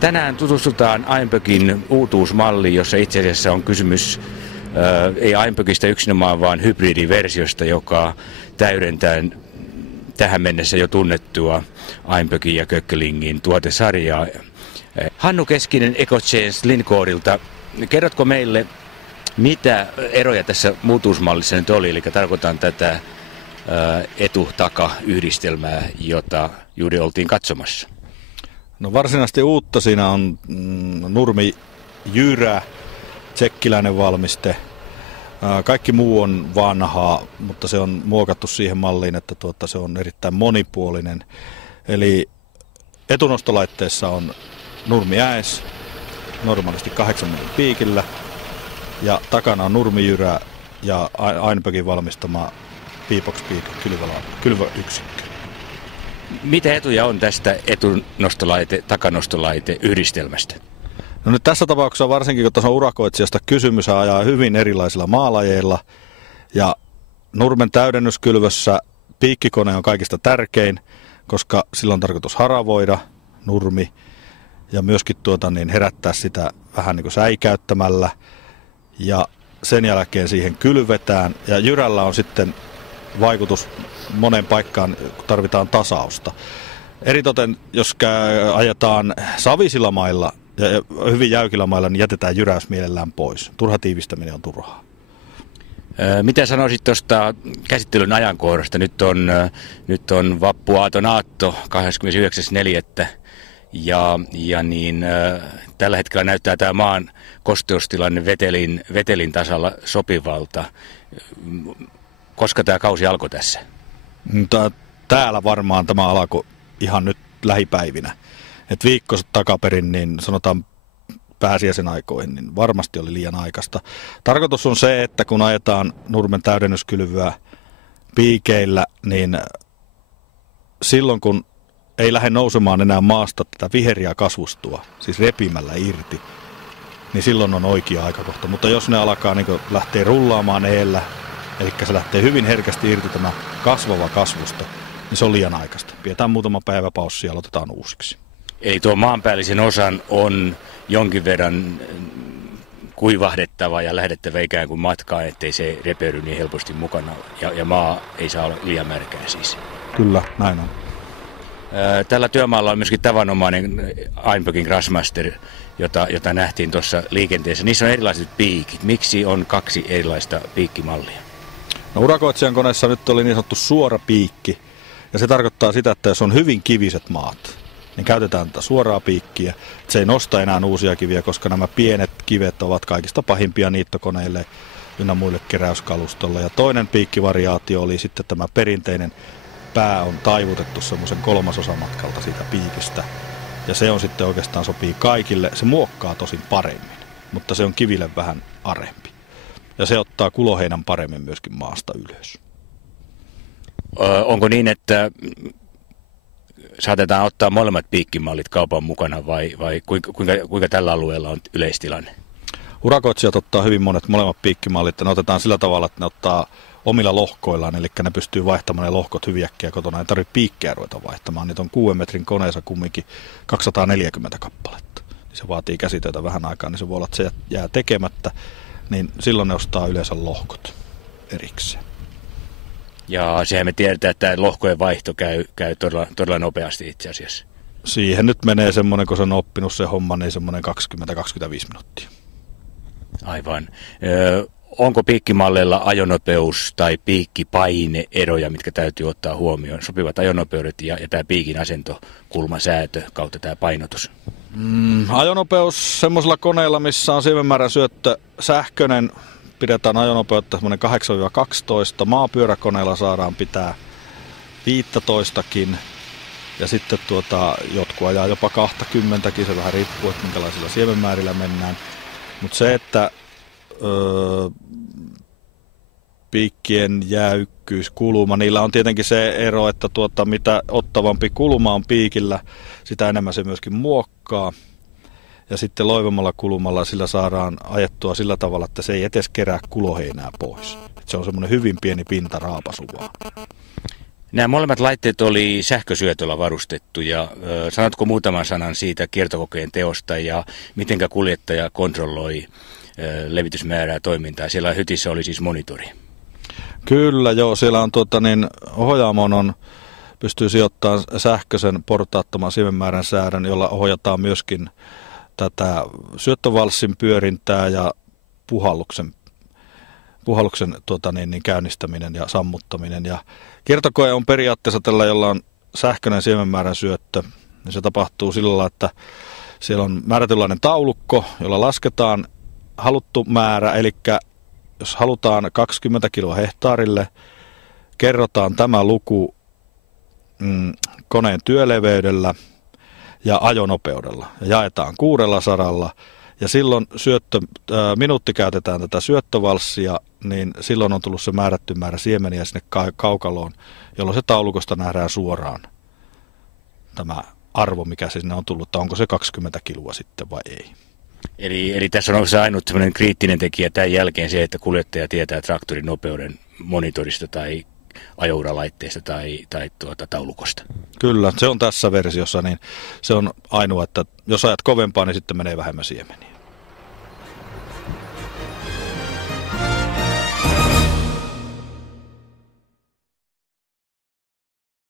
Tänään tutustutaan Einböckin uutuusmalliin, jossa itse asiassa on kysymys ei Einböckistä yksinomaan, vaan hybridiversiosta, joka täydentää tähän mennessä jo tunnettua Einböckin ja Köckelingin tuotesarjaa. Hannu Keskinen EcoChange Linkoodilta, kerrotko meille, mitä eroja tässä muutuusmallissa nyt oli, eli tarkoitan tätä etu-taka-yhdistelmää, jota juuri oltiin katsomassa? No varsinaisesti uutta siinä on nurmijyrä, tsekkiläinen valmiste. Kaikki muu on vanhaa, mutta se on muokattu siihen malliin, että se on erittäin monipuolinen. Eli etunostolaitteessa on nurmiäes, normaalisti 8 mm piikillä, ja takana on nurmijyrä ja Einböckin valmistama Piipox-piikin kylvöyksikkö. Mitä etuja on tästä etunostolaite-takanostolaite yhdistelmästä? No nyt tässä tapauksessa varsinkin, kun tässä on urakoitsijasta kysymys, ajaa hyvin erilaisilla maalajeilla. Ja nurmen täydennyskylvössä piikkikone on kaikista tärkein, koska sillä on tarkoitus haravoida nurmi ja myöskin herättää sitä vähän niin kuin säikäyttämällä. Ja sen jälkeen siihen kylvetään ja jyrällä on sitten vaikutus moneen paikkaan, kun tarvitaan tasausta. Eritoten, jos ajetaan savisilla mailla ja hyvin jäykillä mailla, niin jätetään jyräys mielellään pois. Turha tiivistäminen on turhaa. Mitä sanoisit tuosta käsittelyn ajankohdasta? Nyt on vappuaaton aatto 29.4. Ja niin, tällä hetkellä näyttää tämä maan kosteustilanne vetelin tasalla sopivalta. Koska tämä kausi alkoi tässä? Täällä varmaan tämä alkoi ihan nyt lähipäivinä. Et viikko takaperin, niin sanotaan pääsiäisen aikoihin, niin varmasti oli liian aikaista. Tarkoitus on se, että kun ajetaan nurmen täydennyskylvyä piikeillä, niin silloin kun ei lähde nousemaan enää maasta tätä viheriä kasvustua, siis repimällä irti, niin silloin on oikea aikakohta. Mutta jos ne alkaa lähteä rullaamaan eellä, eli se lähtee hyvin herkästi irti tämä kasvava kasvusta, niin se on liian aikaista. Pidetään muutama päivä paussi ja aloitetaan uusiksi. Eli tuo maanpäällisen osan on jonkin verran kuivahdettava ja lähdettävä ikään kuin matkaan, ettei se repeydy niin helposti mukana. Ja maa ei saa olla liian märkää siis. Kyllä, näin on. Tällä työmaalla on myöskin tavanomainen Einböckin Grassmaster, jota nähtiin tuossa liikenteessä. Niissä on erilaiset piikit. Miksi on 2 erilaista piikkimallia? No, urakoitsijan koneessa nyt oli niin sanottu suora piikki. Ja se tarkoittaa sitä, että jos on hyvin kiviset maat, niin käytetään tätä suoraa piikkiä. Se ei nosta enää uusia kiviä, koska nämä pienet kivet ovat kaikista pahimpia niittokoneille ynnä muille keräyskalustolle. Ja toinen piikkivariaatio oli sitten tämä perinteinen pää on taivutettu semmoisen 1/3 matkalta siitä piikistä. Ja se on sitten oikeastaan sopii kaikille. Se muokkaa tosin paremmin, mutta se on kiville vähän arempi. Ja se ottaa kuloheinän paremmin myöskin maasta ylös. Onko niin, että saatetaan ottaa molemmat piikkimallit kaupan mukana vai kuinka tällä alueella on yleistilanne? Urakoitsijat ottaa hyvin molemmat piikkimallit. Ne otetaan sillä tavalla, että ne ottaa omilla lohkoillaan, eli ne pystyy vaihtamaan ne lohkot hyvin äkkiä kotona. Ei tarvitse piikkejä ruveta vaihtamaan. Niitä on 6 metrin koneessa kumminkin 240 kappaletta. Se vaatii käsitöitä vähän aikaa, niin se voi olla, että se jää tekemättä. Niin silloin ne ostaa yleensä lohkot erikseen. Ja sehän me tiedetään, että lohkojen vaihto käy todella nopeasti itse asiassa. Siihen nyt menee semmoinen, kun se on oppinut se homma, niin semmoinen 20-25 minuuttia. Aivan. Onko piikkimalleilla ajonopeus tai piikkipaine-eroja, mitkä täytyy ottaa huomioon? Sopivat ajonopeudet ja tämä piikin asento, kulmasäätö kautta tämä painotus? Ajonopeus semmoisella koneella, missä on siemenmäärän syöttö sähköinen, pidetään ajonopeutta semmoinen 8-12. Maapyöräkoneella saadaan pitää 15kin. Ja sitten jotkut ajaa jopa 20kin, se vähän riippuu, että minkälaisilla siemenmäärillä mennään. Mutta se, että piikkien jäykkyys, kuluma, niillä on tietenkin se ero, että mitä ottavampi kuluma on piikillä, sitä enemmän se myöskin muokkaa. Ja sitten loivemmalla kulumalla sillä saadaan ajettua sillä tavalla, että se ei edes kerää kuloheinää pois. Se on semmoinen hyvin pieni pinta raapasuvaa. Nämä molemmat laitteet oli sähkösyötöllä varustettu ja sanotko muutaman sanan siitä kiertokokeen teosta ja mitenkä kuljettaja kontrolloi levitysmäärää toimintaa? Siellä hytissä oli siis monitori. Kyllä joo, siellä on ohjaamon pystyy sijoittamaan sähköisen portaattoman siemenmäärän säädön, jolla ohjataan myöskin tätä syöttövalssin pyörintää ja puhalluksen käynnistäminen ja sammuttaminen. Ja kiertokoe on periaatteessa tällä, jolla on sähköinen siemenmäärän syöttö. Ja se tapahtuu sillä lailla, että siellä on määrätynlainen taulukko, jolla lasketaan haluttu määrä, eli jos halutaan 20 kiloa hehtaarille, kerrotaan tämä luku koneen työleveydellä ja ajonopeudella ja jaetaan 600 ja silloin minuutti käytetään tätä syöttövalssia, niin silloin on tullut se määrätty määrä siemeniä sinne kaukaloon, jolloin se taulukosta nähdään suoraan tämä arvo, mikä sinne on tullut, että onko se 20 kiloa sitten vai ei. Eli tässä on se ainut sellainen kriittinen tekijä tämän jälkeen se, että kuljettaja tietää traktorin nopeuden monitorista tai ajouralaitteesta tai taulukosta. Kyllä, se on tässä versiossa, niin se on ainoa, että jos ajat kovempaa, niin sitten menee vähemmän siemeniä.